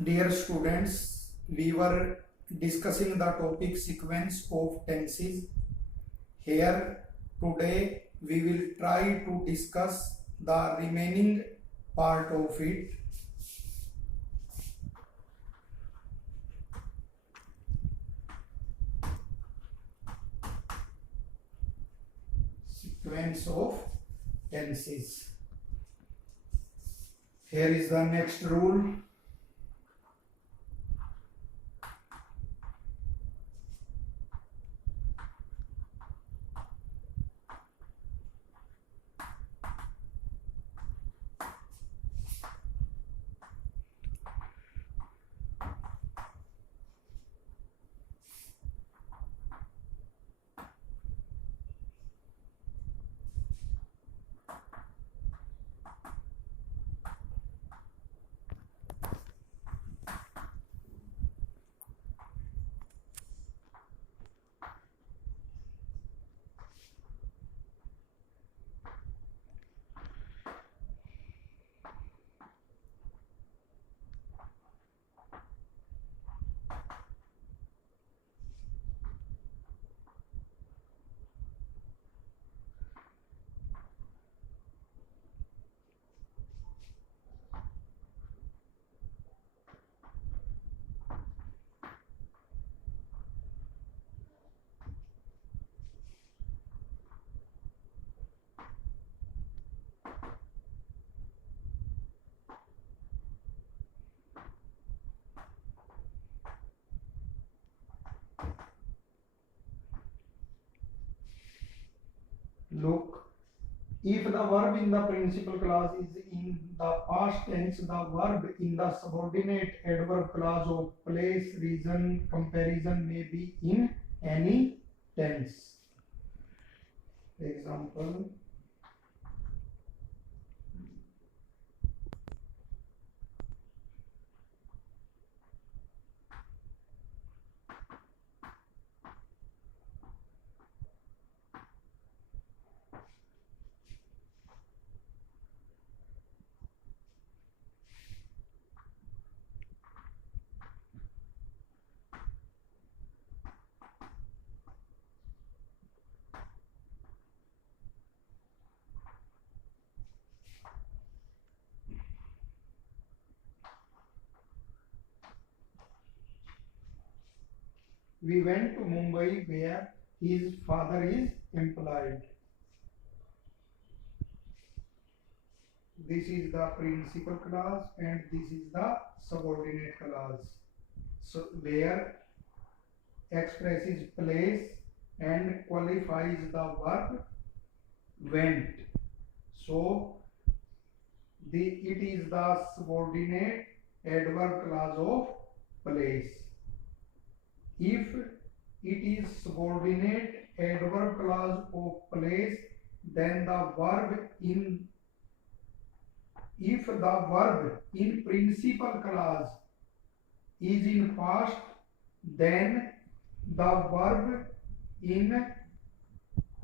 Dear students, we were discussing the topic sequence of tenses. Here today we will try to discuss the remaining part of it. Sequence of tenses. Here is the next rule. Look, if the verb in the principal clause is in the past tense, the verb in the subordinate adverb clause of place, reason, comparison may be in any tense. Example. We went to Mumbai where his father is employed. This is the principal clause and this is the subordinate clause. So where expresses place and qualifies the verb went. So it is the subordinate adverb clause of place. If it is subordinate adverb clause of place, then the verb in if the verb in principal clause is in past, then the verb in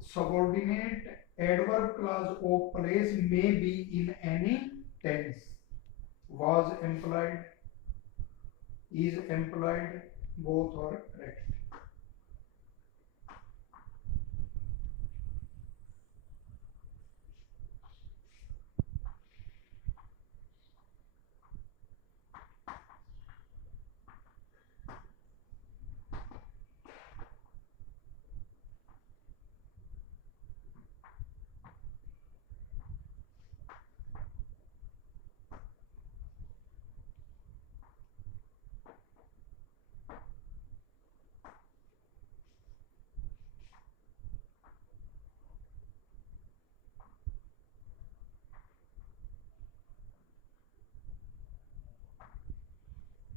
subordinate adverb clause of place may be in any tense. Was employed, is employed, both are correct.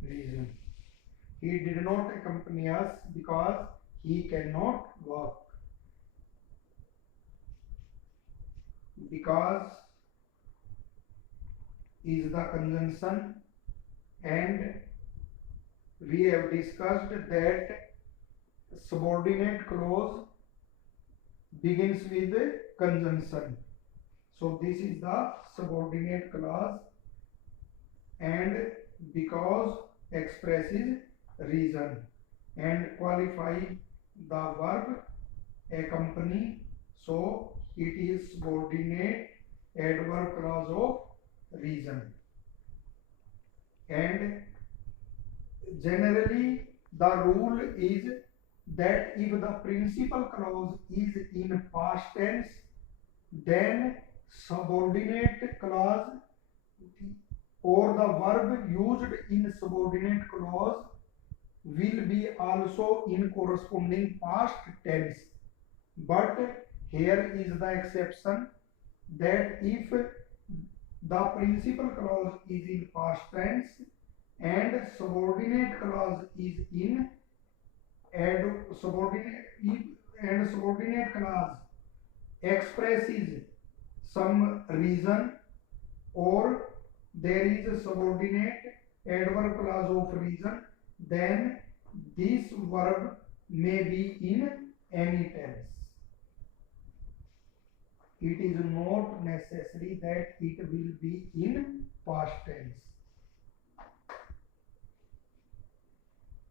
Reason. He did not accompany us because he cannot walk. Because is the conjunction, and we have discussed that subordinate clause begins with the conjunction. So this is the subordinate clause and because expresses reason, and qualify the verb accompany, so it is subordinate adverb clause of reason. And generally the rule is that if the principal clause is in past tense, then subordinate clause or the verb used in subordinate clause will be also in corresponding past tense. But here is the exception, that if the principal clause is in past tense and subordinate clause is in subordinate clause expresses some reason, or there is a subordinate adverb clause of reason, then this verb may be in any tense. It is not necessary that it will be in past tense.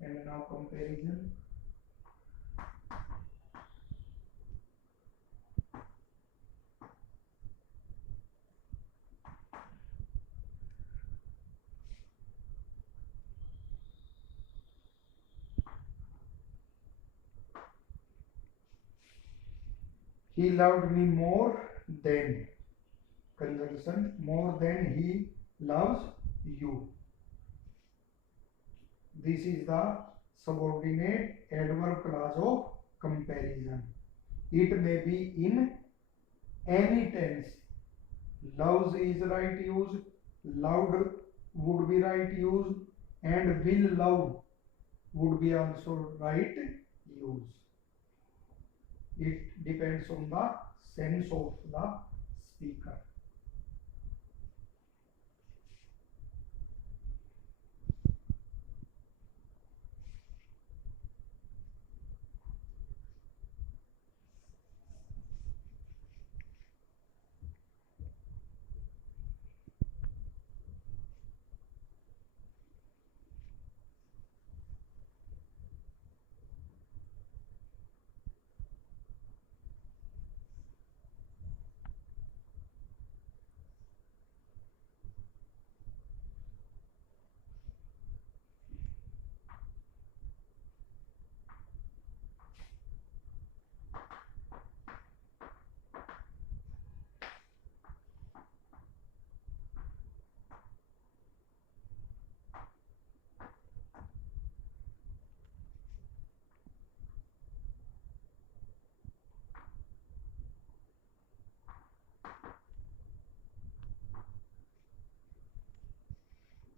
And now comparison. He loved me more than, conjunction, more than he loves you. This is the subordinate adverb clause of comparison. It may be in any tense. Loves is right use, loved would be right use, and will love would be also right use. It depends on the sense of the speaker.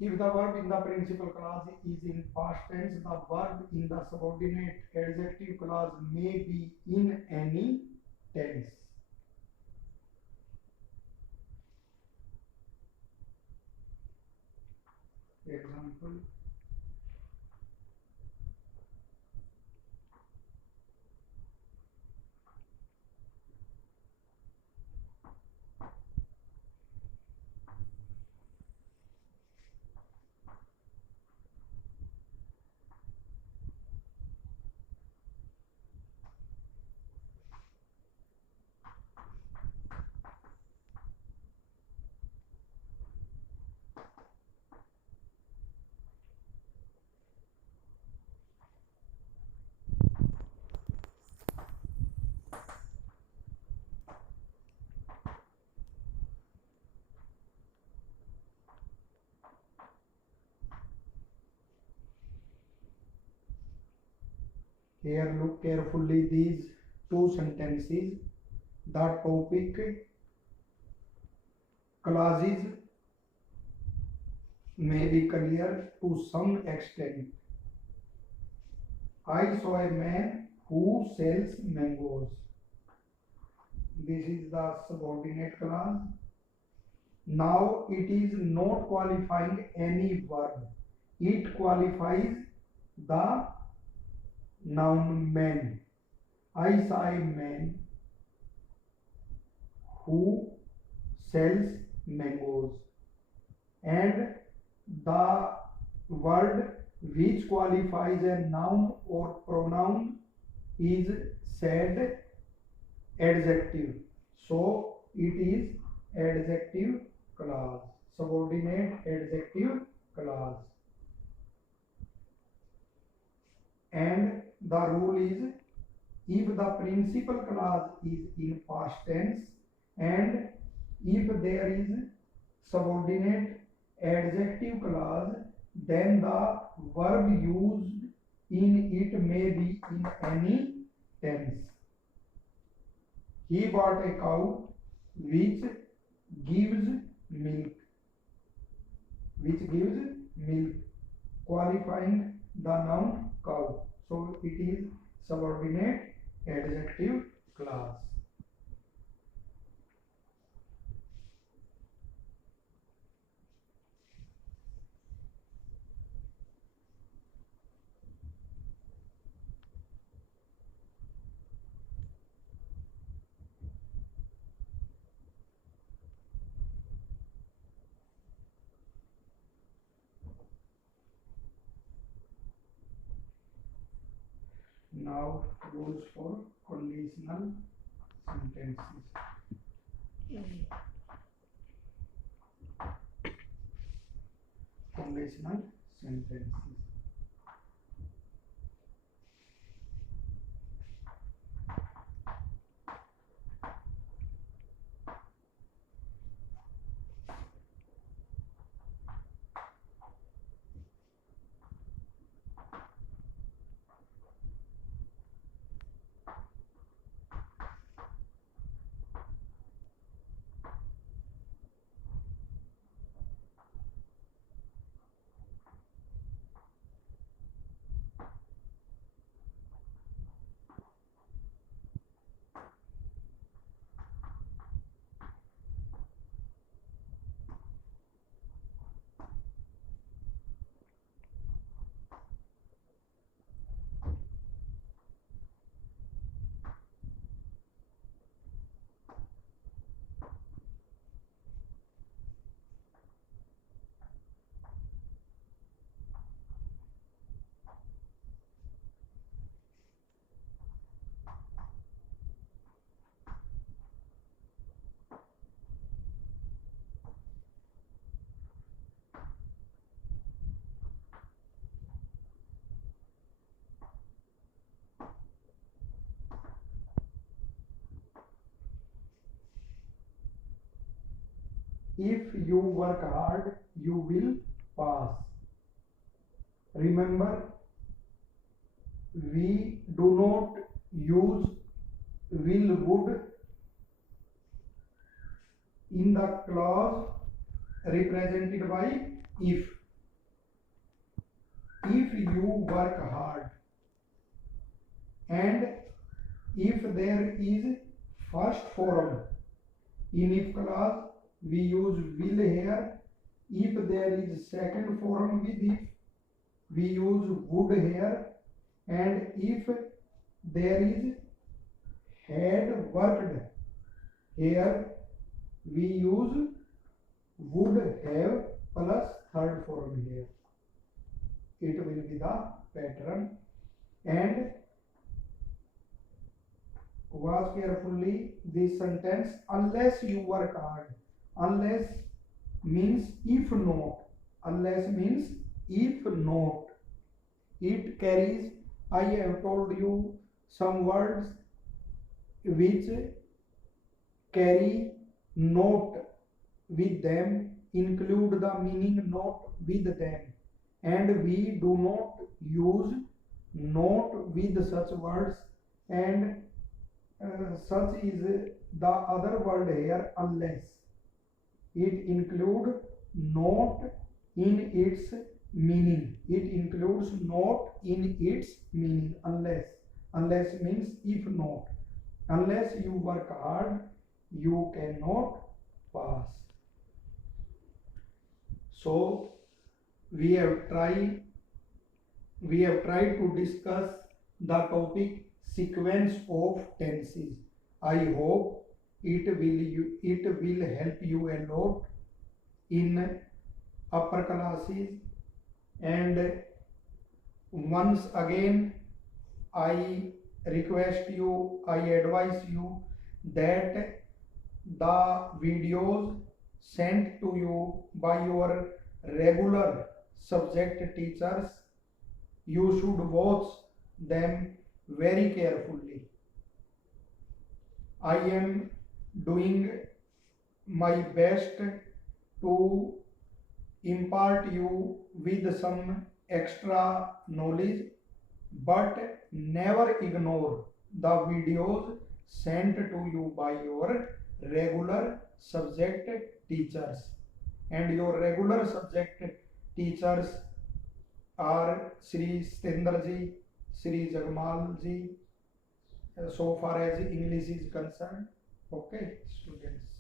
If the verb in the principal clause is in past tense, the verb in the subordinate adjective clause may be in any tense. Example. Here look carefully these two sentences. The topic clauses may be clear to some extent. I saw a man who sells mangoes. This is the subordinate clause. Now it is not qualifying any verb. It qualifies the noun man. I saw a man who sells mangoes, and the word which qualifies a noun or pronoun is said adjective. So it is adjective clause, subordinate adjective clause. And the rule is, if the principal clause is in past tense and if there is subordinate adjective clause, then the verb used in it may be in any tense. He bought a cow which gives milk, qualifying the noun cow. So it is subordinate adjective clause. Now rules for conditional sentences. Conditional sentences. If you work hard, you will pass. Remember, we do not use will, would in the clause represented by if. If you work hard, and if there is first form in if clause, we use will here. If there is second form with if, we use would here. And if there is had worked here, we use would have plus third form here. It will be the pattern. And watch carefully this sentence, unless you work hard. Unless means if not. Unless means if not. It carries, I have told you some words which carry not with them, include the meaning not with them, and we do not use not with such words, and such is the other word here, unless. It includes not in its meaning. It includes not in its meaning, unless. Unless means if not. Unless you work hard, you cannot pass. So we have tried to discuss the topic sequence of tenses. I hope it will help you a lot in upper classes And once again I request you, I advise you that the videos sent to you by your regular subject teachers, you should watch them very carefully. I am doing my best to impart you with some extra knowledge, but never ignore the videos sent to you by your regular subject teachers. And your regular subject teachers are Sri Stendra ji, Sri Jagmal ji, so far as English is concerned. Okay, students.